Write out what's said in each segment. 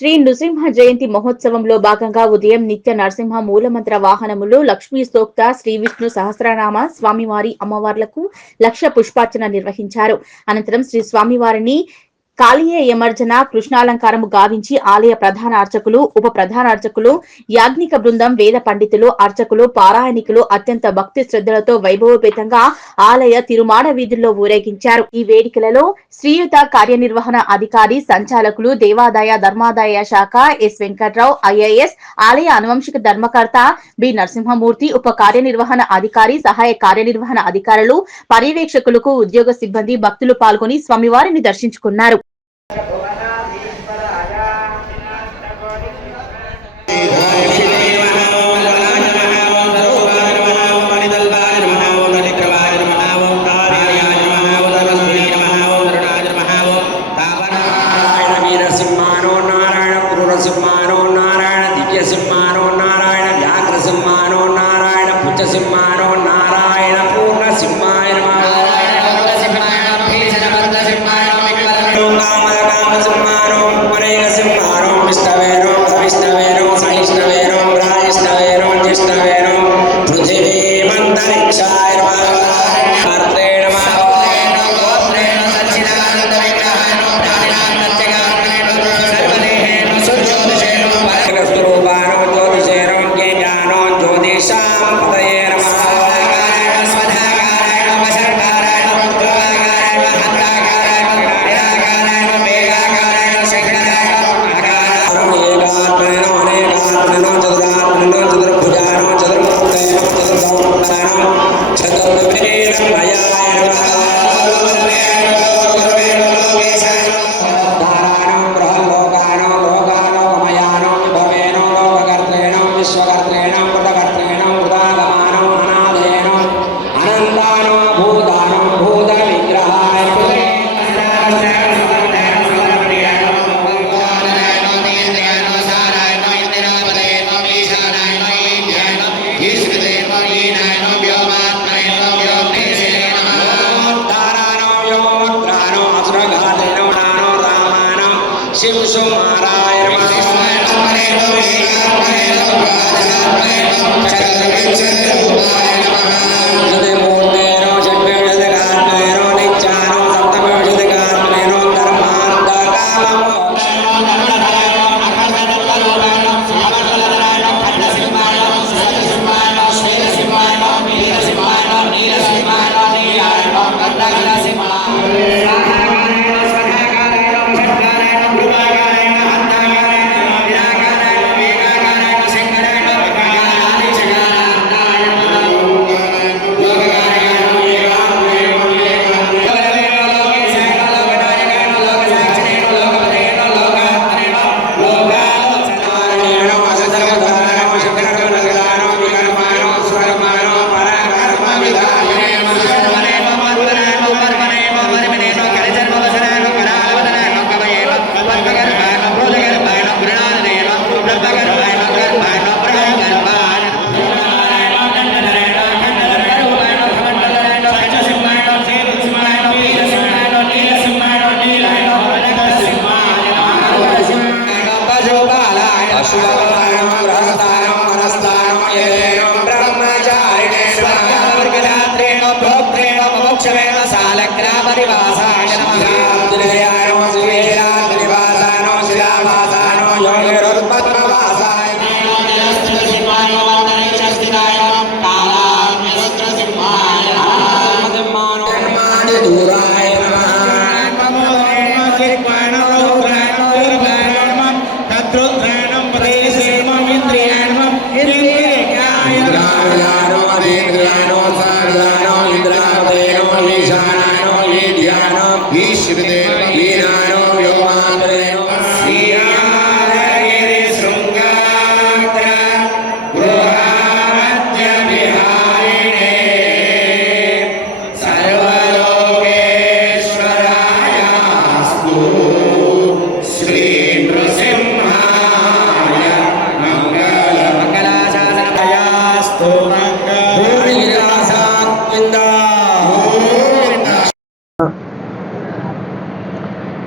శ్రీ నృసింహ జయంతి మహోత్సవంలో భాగంగా ఉదయం నిత్య నరసింహ మూలమంత్ర వాహనములు లక్ష్మీ సూక్త శ్రీ విష్ణు సహస్రనామ స్వామివారి అమ్మవార్లకు లక్ష పుష్పార్చన నిర్వహించారు. అనంతరం శ్రీ స్వామివారిని కాళీయ యమర్జన కృష్ణాలంకారము గావించి ఆలయ ప్రధాన అర్చకులు, ఉప ప్రధాన అర్చకులు, యాజ్ఞిక బృందం, వేద పండితులు, అర్చకులు, పారాయణికులు అత్యంత భక్తి శ్రద్ధలతో వైభవపేతంగా ఆలయ తిరుమాడ వీధుల్లో ఊరేగించారు. ఈ వేడుకలలో శ్రీయుత కార్యనిర్వహణ అధికారి, సంచాలకులు, దేవాదాయ ధర్మాదాయ శాఖ ఎస్ వెంకట్రావు, ఐఏఎస్, ఆలయ అనువంశిక ధర్మకర్త బి నరసింహమూర్తి, ఉప కార్యనిర్వహణ అధికారి, సహాయ కార్యనిర్వహణ అధికారులు, పర్యవేక్షకులకు, ఉద్యోగ సిబ్బంది, భక్తులు పాల్గొని స్వామివారిని దర్శించుకున్నారు.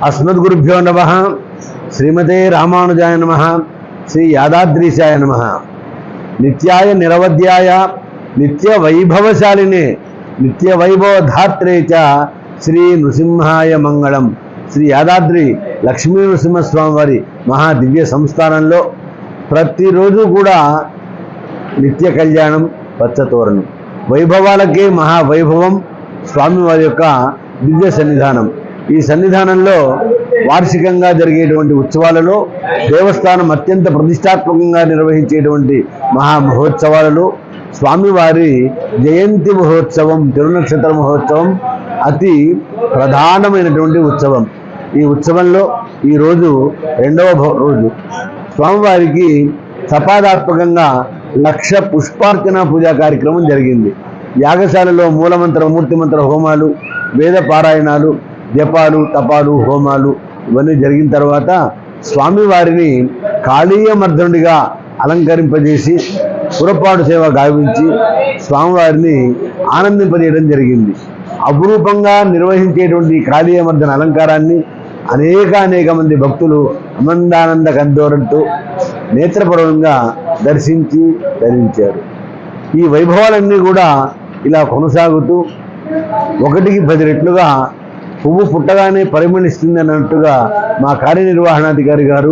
अस्मद्गुरुभ्यो नमः। శ్రీమతే రామానుజాయ నమః. శ్రీ యాదాద్రీశాయ నమః. నిత్యాయ నిరవధ్యాయ నిత్య వైభవశాలినే నిత్య వైభవధాత్రే చ శ్రీ నృసింహాయ మంగళం. శ్రీ యాదాద్రి లక్ష్మీ నృసింహస్వామి వారి మహా దివ్య సంస్థానంలో ప్రతిరోజు కూడా నిత్య కళ్యాణం, పచ్చతోరణం, వైభవాలకే మహావైభవం స్వామివారి యొక్క దివ్య సన్నిధానం. ఈ సన్నిధానంలో వార్షికంగా జరిగేటువంటి ఉత్సవాలలో, దేవస్థానం అత్యంత ప్రతిష్టాత్మకంగా నిర్వహించేటువంటి మహా మహోత్సవాలలో స్వామివారి జయంతి మహోత్సవం, తిరునక్షత్ర మహోత్సవం అతి ప్రధానమైనటువంటి ఉత్సవం. ఈ ఉత్సవంలో ఈరోజు రెండవ రోజు స్వామివారికి సపాదాత్మకంగా 1,00,000 పుష్పార్చన పూజా కార్యక్రమం జరిగింది. యాగశాలలో మూలమంత్ర, మూర్తిమంత్ర హోమాలు, వేద పారాయణాలు, జపాలు, తపాలు, హోమాలు ఇవన్నీ జరిగిన తర్వాత స్వామివారిని కాళీయమర్దనుడిగా అలంకరింపజేసి పురపాటు సేవ గావించి స్వామివారిని ఆనందింపజేయడం జరిగింది. అపురూపంగా నిర్వహించేటువంటి కాళీయమర్దన అలంకారాన్ని అనేక మంది భక్తులు అమందానంద కందోరంతో నేత్రపూర్వకంగా దర్శించి ధరించారు. ఈ వైభవాలన్నీ కూడా ఇలా కొనసాగుతూ 1కి 10 రెట్లుగా పువ్వు పుట్టగానే పరిమళిస్తుంది అన్నట్టుగా మా కార్యనిర్వహణాధికారి గారు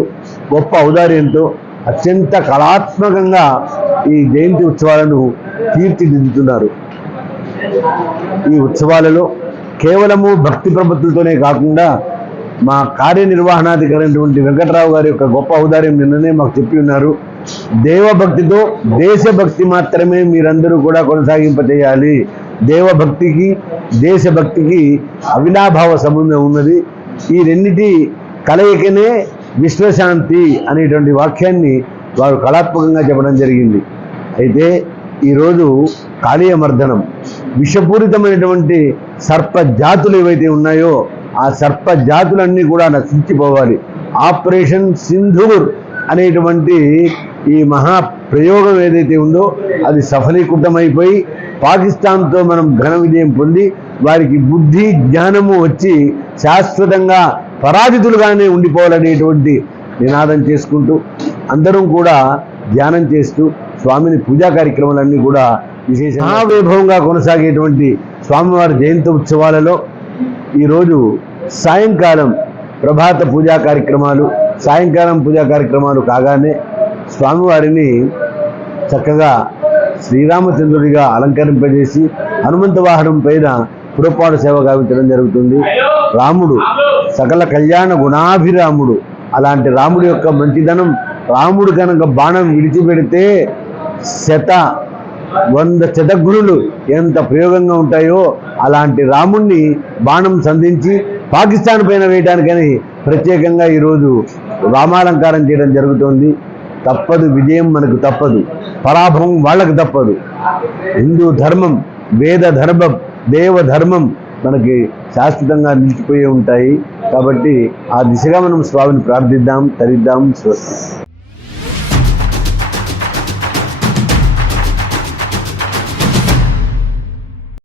గొప్ప ఔదార్యంతో అత్యంత కళాత్మకంగా ఈ జయంతి ఉత్సవాలను తీర్చిదిద్దుతున్నారు. ఈ ఉత్సవాలలో కేవలము భక్తి ప్రపత్తులతోనే కాకుండా మా కార్యనిర్వహణాధికారి అయినటువంటి వెంకట్రావు గారి యొక్క గొప్ప ఔదార్యం నిన్ననే మాకు చెప్పి ఉన్నారు. దేవభక్తితో దేశభక్తి మాత్రమే మీరందరూ కూడా కొనసాగింపచేయాలి. దేవభక్తికి దేశభక్తికి అవినాభావ సంబంధం ఉన్నది. ఈ రెండిటి కలయికనే విశ్వశాంతి అనేటువంటి వాక్యాన్ని వారు కళాత్మకంగా చెప్పడం జరిగింది. అయితే ఈరోజు కాళీయమర్దనం విషపూరితమైనటువంటి సర్ప జాతులు ఏవైతే ఉన్నాయో ఆ సర్ప జాతులన్నీ కూడా నశించిపోవాలి. ఆపరేషన్ సింధూర్ అనేటువంటి ఈ మహా ప్రయోగం ఏదైతే ఉందో అది సఫలీకృతమైపోయి పాకిస్తాన్తో మనం ఘన విజయం పొంది వారికి బుద్ధి జ్ఞానము వచ్చి శాశ్వతంగా పరాజితులుగానే ఉండిపోవాలనేటువంటి నినాదం చేసుకుంటూ అందరం కూడా ధ్యానం చేస్తూ స్వామిని పూజా కార్యక్రమాలన్నీ కూడా విశేష మహావైభవంగా కొనసాగేటువంటి స్వామివారి జయంతి ఉత్సవాలలో ఈరోజు సాయంకాలం ప్రభాత పూజా కార్యక్రమాలు, సాయంకాలం పూజా కార్యక్రమాలు కాగానే స్వామివారిని చక్కగా శ్రీరామచంద్రుడిగా అలంకరింపజేసి హనుమంత వాహనం పైన పురపాటు సేవ గావించడం జరుగుతుంది. రాముడు సకల కళ్యాణ గుణాభిరాముడు. అలాంటి రాముడి యొక్క మంచిదనం, రాముడు కనుక బాణం విడిచిపెడితే 100 శతఘ్నులు ఎంత ప్రయోగంగా ఉంటాయో అలాంటి రాముణ్ణి బాణం సంధించి పాకిస్తాన్ పైన వేయడానికని ప్రత్యేకంగా ఈరోజు రామాలంకారం చేయడం జరుగుతోంది. తప్పదు, విజయం మనకు తప్పదు, పరాభవం వాళ్ళకు తప్పదు. హిందూ ధర్మం, వేద ధర్మం, దేవ ధర్మం మనకి శాశ్వతంగా నిలిచిపోయి ఉంటాయి. కాబట్టి ఆ దిశగా మనం స్వామిని ప్రార్థిద్దాం, తరిద్దాం. స్వస్తి.